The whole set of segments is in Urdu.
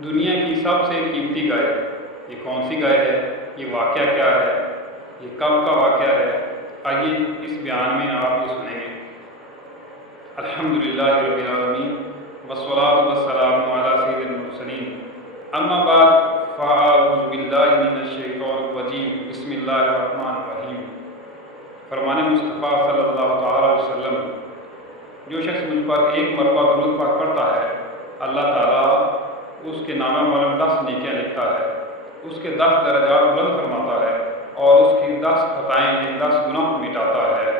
دنیا کی سب سے قیمتی گائے یہ کون سی گائے ہے، یہ واقعہ کیا ہے، یہ کب کا واقعہ ہے؟ آئیے اس بیان میں آپ یہ سنیں گے۔ الحمدللہ رب العالمین والصلاۃ والسلام علی سید المرسلین، اما بعد فاعوذ باللہ من الشیطان الرجیم، بسم اللہ الرحمن الرحیم۔ فرمان مصطفیٰ صلی اللہ تعالیٰ علیہ وسلم، جو شخص مجھ پر ایک مرتبہ درود پاک پڑھتا ہے، اللہ تعالیٰ اس کے نامہ والے 10 نیکیاں لکھتا ہے، اس کے 10 درجات بلند فرماتا ہے اور اس کی 10 خطائیں 10 گناہ مٹاتا ہے۔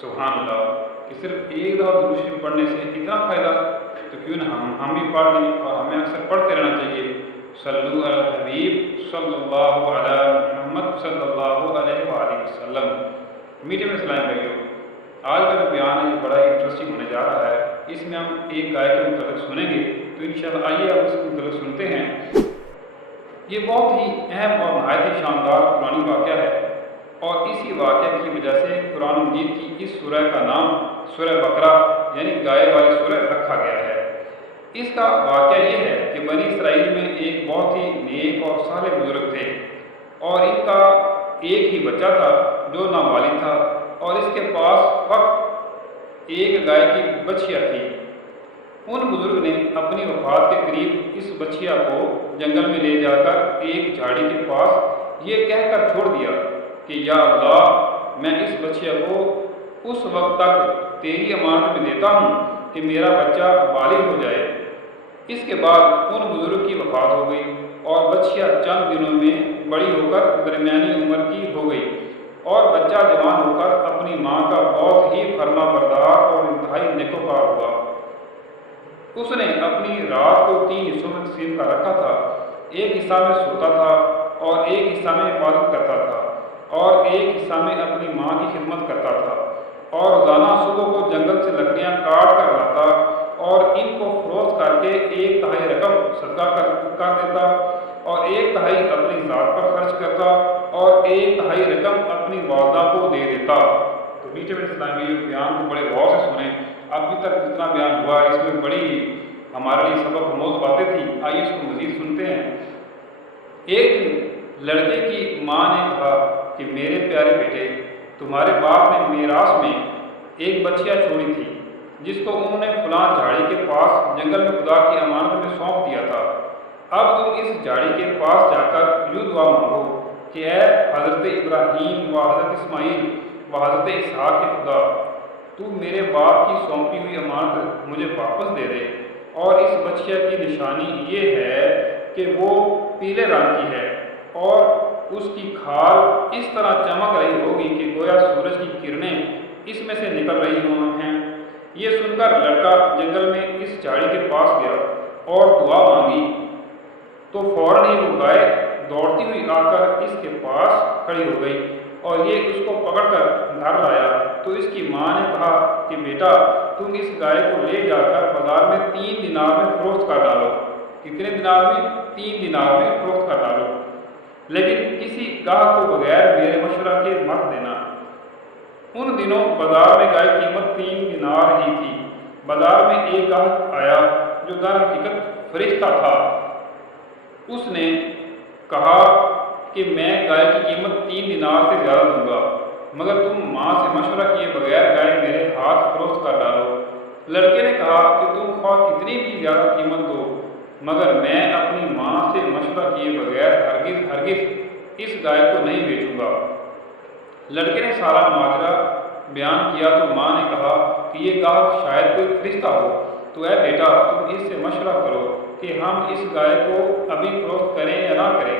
سبحان اللہ، کہ صرف ایک دفعہ درود شریف پڑھنے سے اتنا فائدہ، تو کیوں نہ ہم بھی پڑھ لیں، اور ہمیں اکثر پڑھتے رہنا چاہیے۔ صلو علی الحبیب صلی اللہ علیہ محمد صلی اللہ علیہ وآلہ وسلم۔ میٹھے میں اسلام بھائیوں، آج کا جو بیان ہے یہ بڑا ہی انٹرسٹنگ ہونے جا رہا ہے۔ اس میں ہم ایک گائے کے متعلق سنیں گے، تو انشاءاللہ آئیے آپ اس کے متعلق سنتے ہیں۔ یہ بہت ہی اہم اور نہایت ہی شاندار قرآنی واقعہ ہے، اور اسی واقعہ کی وجہ سے قرآن مجید کی اس سورہ کا نام سورہ بقرہ یعنی گائے والی سورہ رکھا گیا ہے۔ اس کا واقعہ یہ ہے کہ بنی اسرائیل میں ایک بہت ہی نیک اور صالح بزرگ تھے، اور ان کا ایک ہی بچہ تھا جو نابالغ تھا، اور اس کے پاس فقط ایک گائے کی بچھیا تھی۔ ان بزرگ نے اپنی وفات کے قریب اس بچھیا کو جنگل میں لے جا کر ایک جھاڑی کے پاس یہ کہہ کر چھوڑ دیا کہ یا اللہ، میں اس بچھیا کو اس وقت تک تیری امانت میں دیتا ہوں کہ میرا بچہ بالغ ہو جائے۔ اس کے بعد ان بزرگ کی وفات ہو گئی، اور بچھیا چند دنوں میں بڑی ہو کر درمیانی عمر کی ہو گئی، اور بچہ جوان ہو کر اپنی ماں کا بہت ہی فرما بردار اور انتہائی نیکوکار ہوا۔ اس نے اپنی رات کو 3 حصوں میں تقسیم کر رکھا تھا، ایک حصہ میں سوتا تھا، اور ایک حصہ میں عبادت کرتا تھا، اور ایک حصہ میں اپنی ماں کی خدمت کرتا تھا، اور روزانہ صبح کو جنگل سے لکڑیاں کاٹ کر لاتا اور ان کو فروخت کر کے 1/3 رقم صدقہ کر دیتا، اور 1/3 اپنی ذات پر خرچ کرتا، اور 1/3 رقم اپنی والدہ کو دے دیتا۔ تو میٹھے میں اسلامی بیان کو بڑے غور سے سنیں۔ ابھی تک جتنا بیان ہوا اس میں بڑی ہمارے لیے سبق آموز باتیں تھیں، آئیے اس کو مزید سنتے ہیں۔ ایک دن لڑکے کی ماں نے کہا کہ میرے پیارے بیٹے، تمہارے باپ نے میراث میں ایک بچیا چھوڑی تھی، جس کو انہوں نے فلاں جھاڑی کے پاس جنگل میں خدا کی امانت میں سونپ دیا تھا۔ اب تم اس جھاڑی کے پاس جا کر یوں دعا مانگو کہ اے حضرت ابراہیم و حضرت اسماعیل و حضرت اسحاق کے خدا، تو میرے باپ کی سونپی ہوئی امانت مجھے واپس دے دے، اور اس بچیا کی نشانی یہ ہے کہ وہ پیلے رنگ کی ہے، اور اس کی کھال اس طرح چمک رہی ہوگی کہ گویا سورج کی کرنیں اس میں سے نکل رہی ہیں۔ یہ سن کر لڑکا جنگل میں اس جھاڑی کے پاس گیا اور دعا مانگی، تو فوراً ہی وہ گائے دوڑتی ہوئی آ کر اس کے پاس کھڑی ہو گئی، اور یہ اس کو پکڑ کر گھر لایا۔ تو اس کی ماں نے کہا کہ بیٹا، تم اس گائے کو لے جا کر بازار میں 3 دینار میں فروخت کر ڈالو۔ کتنے دینار میں؟ 3 دینار میں فروخت کر ڈالو، لیکن کسی گاہک کو بغیر میرے مشورہ کے مت دینا۔ ان دنوں بازار میں گائے کی قیمت 3 دینار ہی تھی۔ بازار میں ایک گاہک آیا جو در حقیقت فرشتہ تھا۔ اس نے کہا کہ میں گائے کی قیمت 3 دینار سے زیادہ دوں گا، مگر تم ماں سے مشورہ کیے بغیر گائے میرے ہاتھ فروخت کر ڈالو۔ لڑکے نے کہا کہ تم خواہ کتنی بھی زیادہ قیمت دو، مگر میں اپنی ماں سے مشورہ کیے بغیر ہرگز اس گائے کو نہیں بیچوں گا۔ لڑکے نے سارا ماجرا بیان کیا تو ماں نے کہا کہ یہ گاہک شاید کوئی فرشتہ ہو، تو اے بیٹا، تم اس سے مشورہ کرو کہ ہم اس گائے کو ابھی فروخت کریں یا نہ کریں۔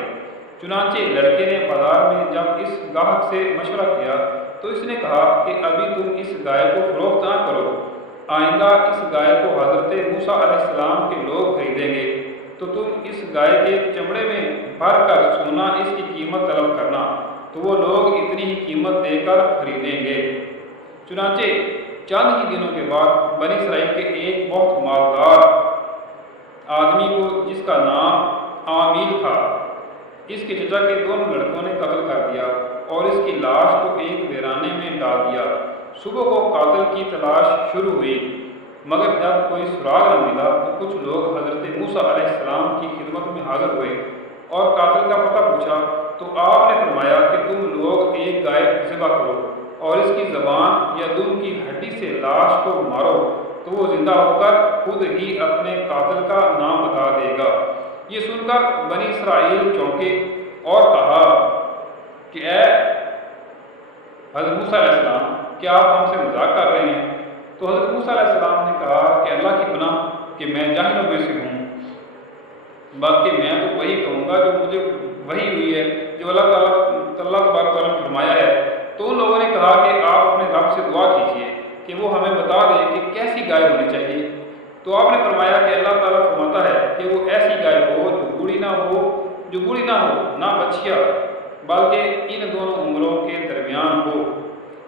چنانچہ لڑکے نے بازار میں جب اس گاہک سے مشورہ کیا تو اس نے کہا کہ ابھی تم اس گائے کو فروخت نہ کرو، آئندہ اس گائے کو حضرت موسیٰ علیہ السلام کے لوگ خریدیں گے، تو تم اس گائے کے چمڑے میں بھر کر سونا اس کی قیمت طلب کرنا، تو وہ لوگ اتنی ہی قیمت دے کر خریدیں گے۔ چنانچہ چند ہی دنوں کے بعد بنی اسرائیل کے ایک بہت مالدار آدمی کو، جس کا نام عامیل تھا، اس کے چچا کے 2 لڑکوں نے قتل کر دیا اور اس کی لاش کو ایک ویرانے میں ڈال دیا۔ صبح کو قاتل کی تلاش شروع ہوئی، مگر جب کوئی سراغ نہ ملا تو کچھ لوگ حضرت موسیٰ علیہ السلام کی خدمت میں حاضر ہوئے اور قاتل کا پتہ پوچھا، تو آپ نے فرمایا کہ تم لوگ ایک گائے ذبح کرو اور اس کی زبان یا دم کی ہڈی سے لاش کو مارو، تو وہ زندہ ہو کر خود ہی اپنے قاتل کا نام بتا دے گا۔ یہ سن کر بنی اسرائیل چونکے اور کہا کہ اے حضرت موسیٰ علیہ السلام، کیا آپ ہم سے مذاق کر رہے ہیں؟ تو حضرت موسیٰ علیہ السلام نے کہا کہ اللہ کی پناہ کہ میں جاہلوں میں سے ہوں، بلکہ میں تو وہی کہوں گا جو مجھے وہی ہوئی ہے، جو اللہ تبارک تعالیٰ نے فرمایا ہے۔ تو ان لوگوں نے کہا کہ آپ اپنے رب سے دعا کیجیے کہ وہ ہمیں بتا دے کہ کیسی گائے ہونی چاہیے۔ تو آپ نے فرمایا کہ اللہ تعالیٰ فرماتا ہے کہ وہ ایسی گائے ہو جو بوڑھی نہ ہو نہ بچیا، بلکہ ان دونوں عمروں کے درمیان ہو،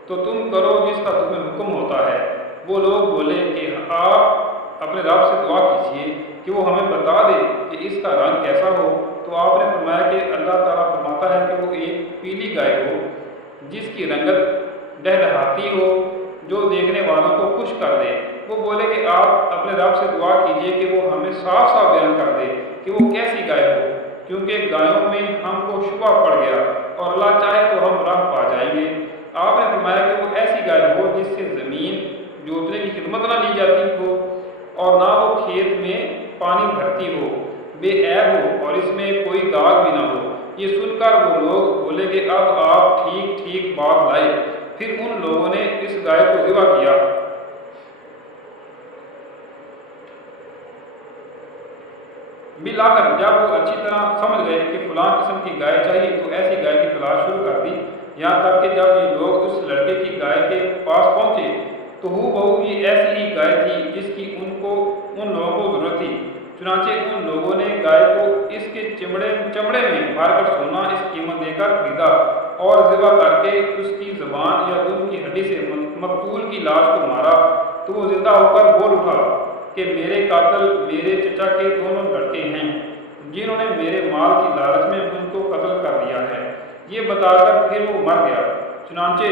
تو تم کرو جس کا تمہیں حکم ہوتا ہے۔ وہ لوگ بولے کہ آپ اپنے رب سے دعا کیجیے کہ وہ ہمیں بتا دے کہ اس کا رنگ کیسا ہو۔ تو آپ نے فرمایا کہ اللہ تعالیٰ فرماتا ہے کہ وہ ایک پیلی گائے ہو جس کی رنگت دہدہاتی ہو، جو دیکھنے والوں کو خوش کر دے۔ وہ بولے کہ آپ اپنے رب سے دعا کیجیے کہ وہ ہمیں صاف صاف بیان کر دے کہ وہ کیسی گائے ہو، کیونکہ گایوں میں ہم کو شبہ پڑ گیا اور اللہ چاہے تو ہم راہ پا جائیں گے۔ آپ نے فرمایا کہ وہ ایسی گائے ہو جس سے زمین جوتنے کی خدمت نہ لی جاتی ہو اور نہ وہ کھیت میں پانی بھرتی ہو، بے عیب ہو اور اس میں کوئی داغ بھی نہ ہو۔ یہ سن کر وہ لوگ بولے کہ اب آپ ٹھیک ٹھیک بات لائے۔ پھر ان لوگوں نے اس گائے کو ذبح کیا۔ بالآخر جب وہ اچھی طرح سمجھ گئے کہ فلاں قسم کی گائے چاہیے تو ایسی گائے کی تلاش شروع کر دی، یہاں تک کہ جب یہ لوگ اس لڑکے کی گائے کے پاس پہنچے تو ہو بہو یہ ایسی ہی گائے تھی جس کی ان لوگوں کو ضرورت تھی۔ چنانچہ ان لوگوں نے گائے کو اس کے چمڑے میں مار کر سونا اس قیمت دے کر خریدا اور ذبح کر کے اس کی زبان یا دم کی ہڈی سے مقتول کی لاش کو مارا، تو وہ زندہ ہو کر بول اٹھا کہ میرے قاتل میرے چچا کے دونوں لڑکے ہیں جنہوں نے میرے مال کی لالچ میں مجھ کو قتل کر دیا ہے۔ یہ بتا کر پھر وہ مر گیا۔ چنانچہ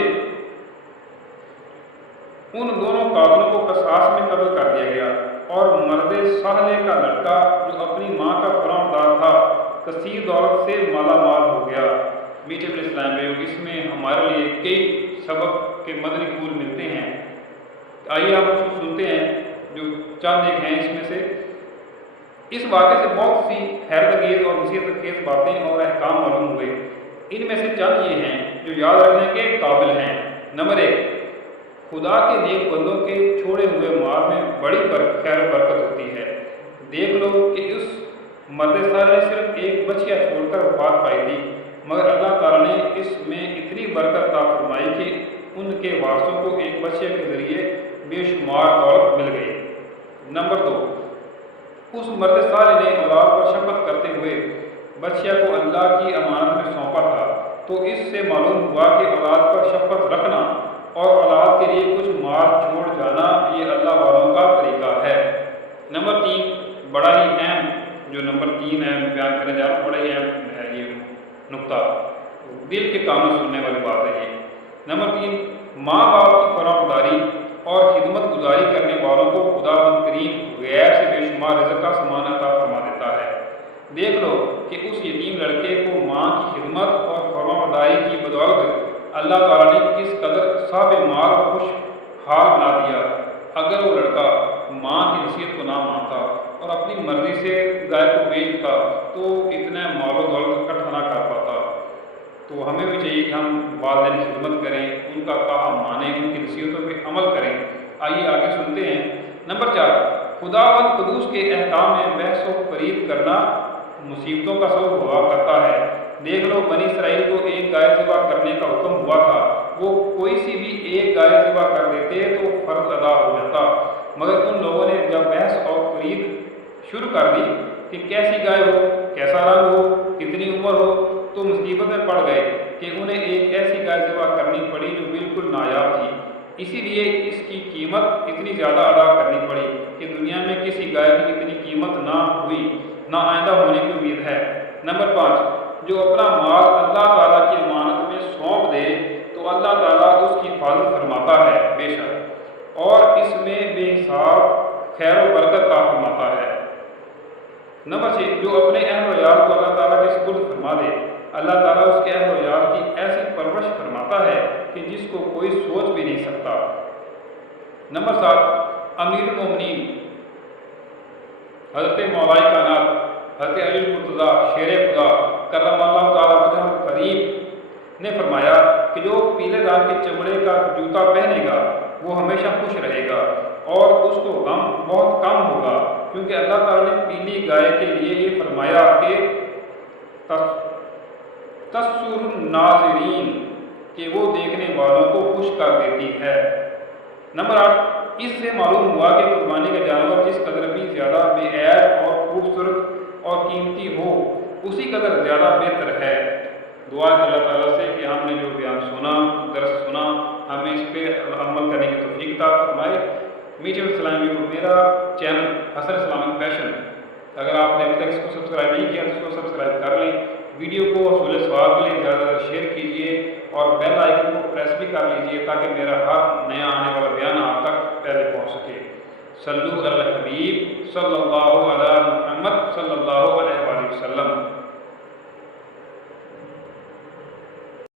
ان دونوں قاتلوں کو قصاص میں قتل کر دیا گیا، اور مرد سہلے کا لڑکا جو اپنی ماں کا فرماندار تھا کثیر دولت سے مالا مال ہو گیا۔ میٹھے اسلام بھائیو، اس میں ہمارے لیے کئی سبق کے مدنی پھول ملتے ہیں۔ آئیے آپ اس کو سنتے ہیں جو چند ایک ہیں اس میں سے۔ اس واقعے سے بہت سی حیرت انگیز اور نصیحت انگیز باتیں اور احکام معلوم ہوئے۔ ان میں سے چند یہ ہیں جو یاد رکھنے کے قابل ہیں۔ نمبر 1، خدا کے نیک بندوں کے چھوڑے ہوئے مال میں بڑی خیر و برکت ہوتی ہے۔ دیکھ لو کہ اس مرد سالے نے صرف ایک بچیا چھوڑ کر وفات پائی تھی، مگر اللہ تعالیٰ نے اس میں اتنی برکت عطا فرمائی کہ ان کے وارثوں کو ایک بچے کے ذریعے بے شمار دولت مل گئی۔ نمبر 2، اس مرد صالح نے اولاد پر شفقت کرتے ہوئے بچیا کو اللہ کی امانت میں سونپا تھا، تو اس سے معلوم ہوا کہ اولاد پر شفقت رکھنا اور اولاد کے لیے کچھ مال چھوڑ جانا یہ اللہ والوں کا طریقہ ہے۔ نمبر 3، بڑا ہی اہم جو نمبر 3 ہے بیان کرنے جا رہا ہوں، بڑا ہی اہم ہے یہ نقطہ، دل کے کانوں سننے والی بات ہے یہ۔ نمبر 3، ماں باپ کی فرمانبرداری اور خدمت گزاری کرنے والوں کو خدا بند کریم غیر سے بے شمار رزق کا سامان عطا فرما دیتا ہے۔ دیکھ لو کہ اس یتیم لڑکے کو ماں کی خدمت اور فرمانبرداری کی بدولت اللہ تعالیٰ نے کس قدر صاحب مال اور خوش حال بنا دیا۔ اگر وہ لڑکا ماں کی نصیحت کو نہ مانتا اور اپنی مرضی سے گائے کو بیچتا تو اتنا مال و دولت اکٹھا نہ کر پاتا۔ تو ہمیں بھی چاہیے کہ ہم والدین کی خدمت کریں، ان کا کہا مانیں، ان کی نصیحتوں پہ عمل کریں۔ آئیے آگے سنتے ہیں۔ نمبر 4، خداوند قدوس کے احکام میں بحث و فریب کرنا مصیبتوں کا سبب ہوا کرتا ہے۔ دیکھ لو بنی اسرائیل کو ایک گائے ذبح کرنے کا حکم ہوا تھا، وہ کوئی سی بھی ایک گائے ذبح کر دیتے تو فرض ادا ہو جاتا، مگر ان لوگوں نے جب بحث اور فریب شروع کر دی کہ کیسی گائے ہو، کیسا رنگ ہو، کتنی عمر ہو، تو مصیبت میں پڑ گئے کہ انہیں ایک ایسی گائے ذبح کرنی پڑی جو بالکل نایاب تھی۔ اسی لیے اس کی قیمت اتنی زیادہ ادا کرنی پڑی کہ دنیا میں کسی گائے کی اتنی قیمت نہ ہوئی، نہ آئندہ ہونے کی امید ہے۔ نمبر 5، جو اپنا مال اللہ تعالیٰ کی امانت میں سونپ دے تو اللہ تعالیٰ اس کی حفاظت فرماتا ہے بے شک، اور اس میں بے حساب خیر و برکت عطا فرماتا ہے۔ نمبر 6، جو اپنے اہل و عیال کو اللہ تعالیٰ کے سپرد فرما دے، اللہ تعالیٰ اس کے اہل و عیال کی ایسی پرورش فرماتا ہے کہ جس کو کوئی سوچ بھی نہیں سکتا۔ نمبر 7، امیر المومنین حضرت مولا کائنات حضرت علی المرتضیٰ شیر خدا کرم اللہ تعالیٰ وجہہ الکریم نے فرمایا کہ جو پیلے رنگ کے چمڑے کا جوتا پہنے گا وہ ہمیشہ خوش رہے گا اور اس کو غم بہت کم ہوگا، کیونکہ اللہ تعالیٰ نے پیلی گائے کے لیے یہ فرمایا کہ تسر الناظرین، کہ وہ دیکھنے والوں کو خوش کر دیتی ہے۔ نمبر 8، اس سے معلوم ہوا کہ قربانی کا جانور جس قدر بھی زیادہ بے عیب اور خوبصورت اور قیمتی ہو اسی قدر زیادہ بہتر ہے۔ دعا ہے اللہ تعالیٰ سے کہ ہم نے جو بیان سنا، درس سنا، ہمیں اس پہ عمل کرنے کی توفیق عطا فرمائے۔ میٹھے اسلامی میرا چینل حسن اسلامک پیشن، اگر آپ نے ابھی تک اس کو سبسکرائب نہیں کیا تو اس کو سبسکرائب کر لیں، ویڈیو کو حصول ثواب کے لیے زیادہ سے زیادہ شیئر کیجیے اور بیل آئکن کو پریس بھی کر لیجیے تاکہ میرا ہر نیا آنے والا بیان آپ تک پہلے پہنچ سکے۔ صلو علی الحبیب صلی اللہ علیہ